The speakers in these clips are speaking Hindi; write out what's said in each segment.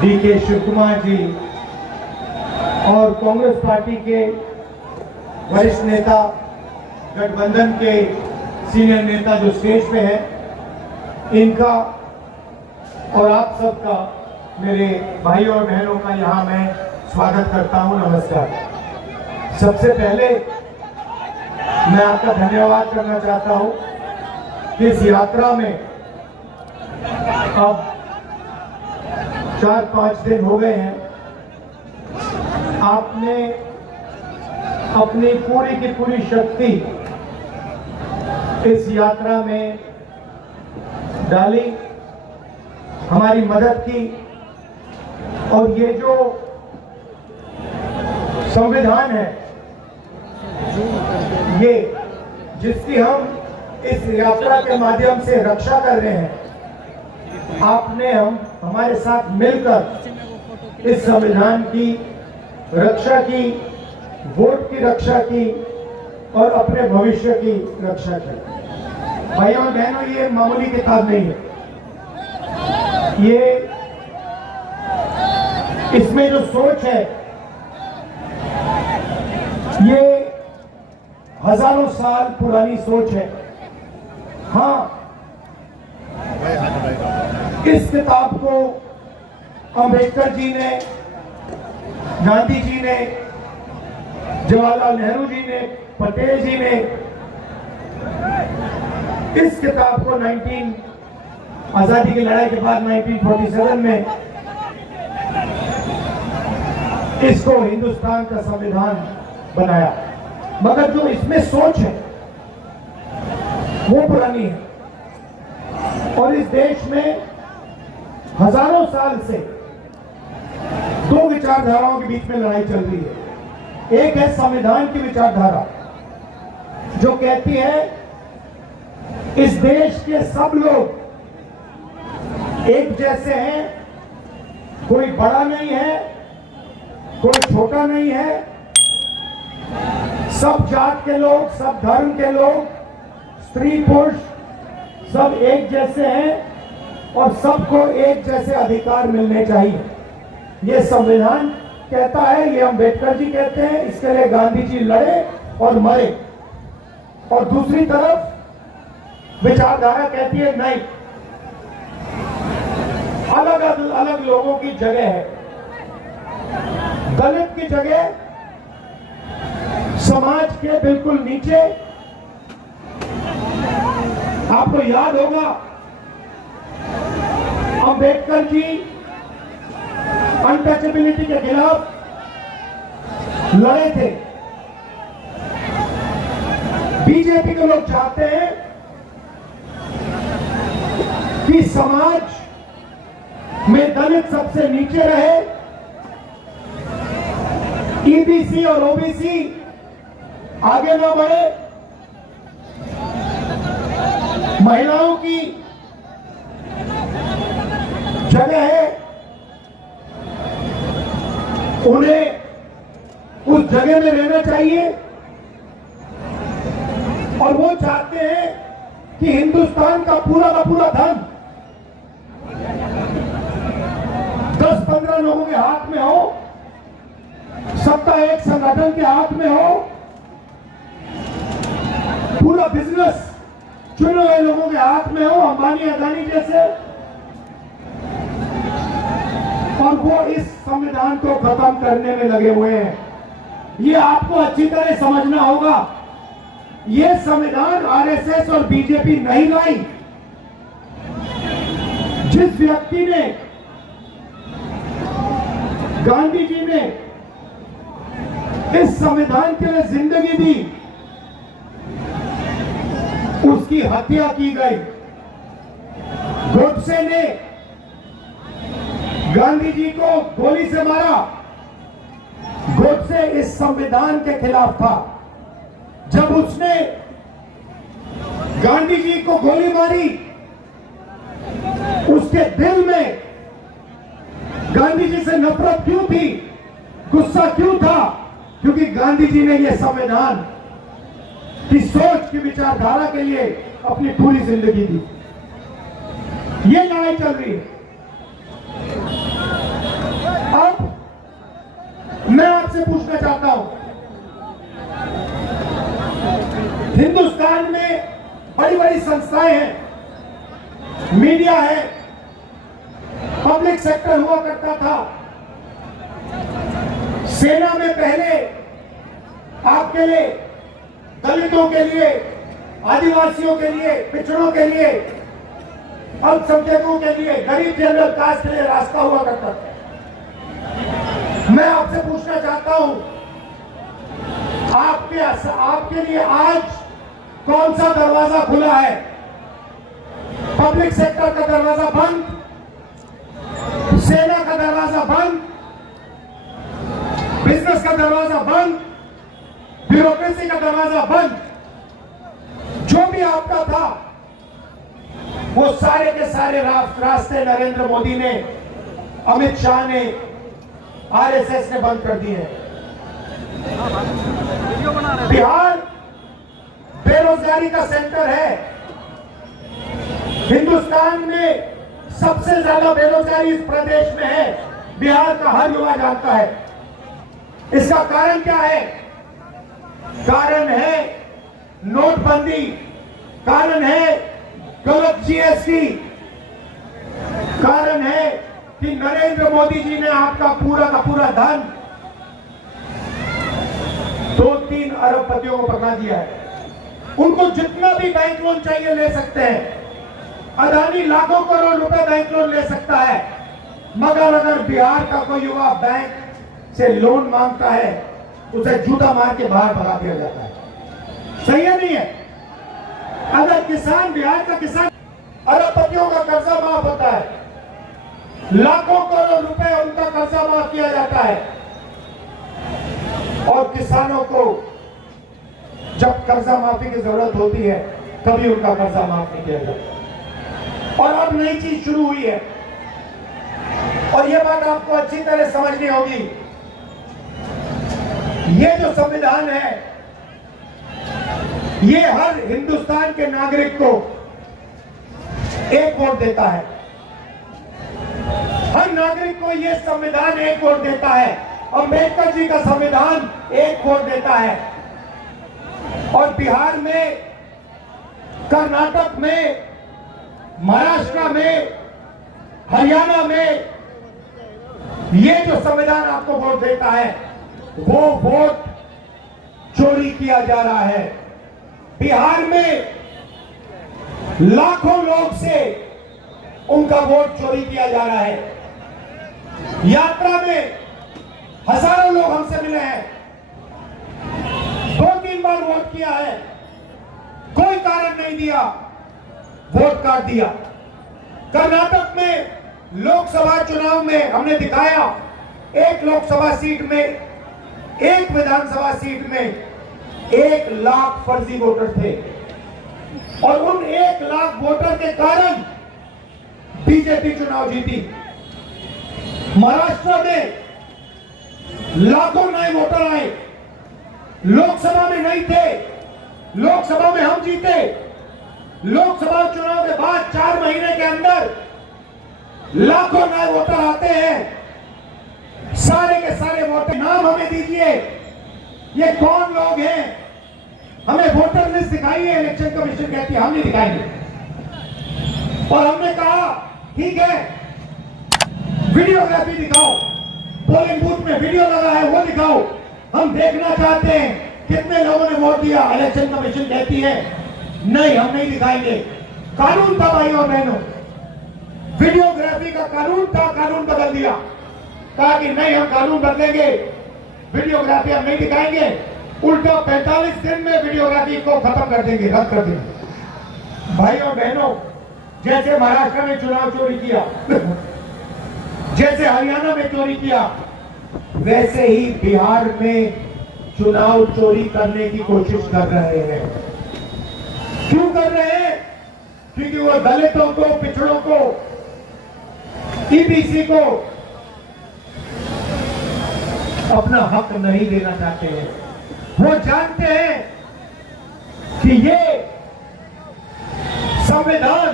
डीके शिव कुमार जी और कांग्रेस पार्टी के वरिष्ठ नेता, गठबंधन के सीनियर नेता जो स्टेज पे है, इनका और आप सबका, मेरे भाइयों और बहनों का यहाँ मैं स्वागत करता हूँ। नमस्कार। सबसे पहले मैं आपका धन्यवाद करना चाहता हूँ कि इस यात्रा में अब 4-5 दिन हो गए हैं, आपने अपनी पूरी की पूरी शक्ति इस यात्रा में डाली, हमारी मदद की। और ये जो संविधान है, ये जिसकी हम इस यात्रा के माध्यम से रक्षा कर रहे हैं, आपने हमारे साथ मिलकर इस संविधान की रक्षा की, वोट की रक्षा की और अपने भविष्य की रक्षा की। भाइयों और बहनों, ये मामूली किताब नहीं है। ये इसमें जो सोच है, ये हजारों साल पुरानी सोच है। हाँ, इस किताब को अंबेडकर जी ने, गांधी जी ने, जवाहरलाल नेहरू जी ने, पटेल जी ने इस किताब को आजादी की लड़ाई के बाद 1947 में इसको हिंदुस्तान का संविधान बनाया। मगर जो इसमें सोच है वो पुरानी है। और इस देश में हजारों साल से दो विचारधाराओं के बीच में लड़ाई चल रही है। एक है संविधान की विचारधारा, जो कहती है इस देश के सब लोग एक जैसे हैं, कोई बड़ा नहीं है, कोई छोटा नहीं है, सब जात के लोग, सब धर्म के लोग, स्त्री पुरुष सब एक जैसे हैं और सबको एक जैसे अधिकार मिलने चाहिए। ये संविधान कहता है, ये अम्बेडकर जी कहते हैं, इसके लिए गांधी जी लड़े और मरे। और दूसरी तरफ विचारधारा कहती है नहीं, अलग अलग लोगों की जगह है। दलित की जगह समाज के बिल्कुल नीचे। आपको याद होगा, अंबेडकर जी अनटचेबिलिटी के खिलाफ लड़े थे। बीजेपी के लोग चाहते हैं कि समाज में दलित सबसे नीचे रहे, ईबीसी और ओबीसी आगे ना बढ़े, महिलाओं की जगह है, उन्हें उस जगह में रहना चाहिए। और वो चाहते हैं कि हिंदुस्तान का पूरा धन 10-15 लोगों के हाथ में हो, सत्ता एक संगठन के हाथ में हो, पूरा बिजनेस चुने हुए लोगों के हाथ में हो, अंबानी अदानी जैसे। और वो इस संविधान को खत्म करने में लगे हुए हैं। ये आपको अच्छी तरह समझना होगा। ये संविधान आरएसएस और बीजेपी नहीं लाई। जिस व्यक्ति ने, गांधी जी ने इस संविधान के लिए जिंदगी दी, उसकी हत्या की गई। गोडसे ने गांधी जी को गोली से मारा। गोडसे इस संविधान के खिलाफ था। जब उसने गांधी जी को गोली मारी, उसके दिल में गांधी जी से नफरत क्यों थी, गुस्सा क्यों था? क्योंकि गांधी जी ने यह संविधान की सोच की विचारधारा के लिए अपनी पूरी जिंदगी दी। ये लड़ाई चल रही है। बड़ी संस्थाएं हैं, मीडिया है, पब्लिक सेक्टर हुआ करता था। सेना में पहले आपके लिए, दलितों के लिए, आदिवासियों के लिए, पिछड़ों के लिए, अल्पसंख्यकों के लिए, गरीब जनरल कास्ट के लिए रास्ता हुआ करता था। मैं आपसे पूछना चाहता हूं, आपके लिए आज कौन सा दरवाजा खुला है? पब्लिक सेक्टर का दरवाजा बंद, सेना का दरवाजा बंद, बिजनेस का दरवाजा बंद, ब्यूरोक्रेसी का दरवाजा बंद। जो भी आपका था वो सारे के सारे रास्ते नरेंद्र मोदी ने, अमित शाह ने, आरएसएस ने बंद कर दिए हैं। बिहार बेरोजगारी का सेंटर है। हिंदुस्तान में सबसे ज्यादा बेरोजगारी इस प्रदेश में है। बिहार का हर युवा जानता है। इसका कारण क्या है? कारण है नोटबंदी, कारण है गलत जीएसटी, कारण है कि नरेंद्र मोदी जी ने आपका पूरा का पूरा धन 2-3 अरबपतियों को पकड़ा दिया है। उनको जितना भी बैंक लोन चाहिए ले सकते हैं। अदानी लाखों करोड़ रुपए बैंक लोन ले सकता है, मगर अगर बिहार का कोई युवा बैंक से लोन मांगता है उसे जूता मार के बाहर भगा दिया जाता है। सही है नहीं है? अगर किसान, बिहार का किसान, अरबपतियों का कर्जा माफ होता है, लाखों करोड़ रुपए उनका कर्जा माफ किया जाता है, और किसानों को जब कर्जा माफी की जरूरत होती है तभी उनका कर्जा माफ नहीं किया जाता। और अब नई चीज शुरू हुई है, और यह बात आपको अच्छी तरह समझनी होगी। ये जो संविधान है, ये हर हिंदुस्तान के नागरिक को एक वोट देता है। हर नागरिक को ये संविधान एक वोट देता है। अम्बेडकर जी का संविधान एक वोट देता है। और बिहार में, कर्नाटक में, महाराष्ट्र में, हरियाणा में ये जो संविधान आपको वोट देता है, वो वोट चोरी किया जा रहा है। बिहार में लाखों लोग से उनका वोट चोरी किया जा रहा है। यात्रा में हजारों लोग हमसे मिले हैं, 2-3 बार वोट किया है, कोई कारण नहीं दिया, वोट काट दिया। कर्नाटक में लोकसभा चुनाव में हमने दिखाया, एक लोकसभा सीट में, एक विधानसभा सीट में 1 लाख फर्जी वोटर थे, और उन 1 लाख वोटर के कारण बीजेपी चुनाव जीती। महाराष्ट्र में लाखों नए वोटर आए, लोकसभा में नहीं थे, लोकसभा में हम जीते। लोकसभा चुनाव के बाद 4 महीने के अंदर लाखों नए वोटर आते हैं। सारे के सारे वोटर, नाम हमें दीजिए, ये कौन लोग हैं? हमें वोटर लिस्ट दिखाइए। इलेक्शन कमीशन कहती है हम नहीं दिखाएंगे। और हमने कहा ठीक है, वीडियोग्राफी दिखाओ, पोलिंग बूथ में वीडियो लगा है वो दिखाओ, हम देखना चाहते हैं कितने लोगों ने वोट दिया। इलेक्शन कमीशन कहती है नहीं, हम नहीं दिखाएंगे। कानून था भाई और बहनों, वीडियोग्राफी का कानून था, कानून बदल दिया। कहा कि नहीं, हम कानून बदलेंगे, वीडियोग्राफी हम नहीं दिखाएंगे। उल्टा 45 दिन में वीडियोग्राफी को खत्म कर देंगे, रद्द कर देंगे। भाई और बहनों, जैसे महाराष्ट्र में चुनाव चोरी किया, जैसे हरियाणा में चोरी किया, वैसे ही बिहार में चुनाव चोरी करने की कोशिश कर रहे हैं। क्यों कर रहे हैं? क्योंकि वो दलितों को, पिछड़ों को, ईबीसी को अपना हक नहीं देना चाहते हैं। वो जानते हैं कि ये संविधान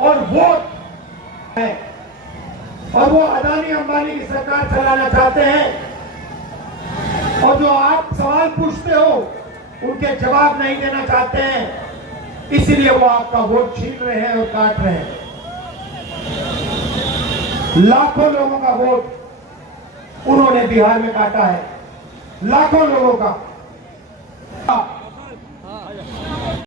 और वोट है, और वो अदानी अंबानी की सरकार चलाना चाहते हैं। और जो आप सवाल पूछते हो उनके जवाब नहीं देना चाहते हैं। इसलिए वो आपका वोट छीन रहे हैं और काट रहे हैं। लाखों लोगों का वोट उन्होंने बिहार में काटा है, लाखों लोगों का।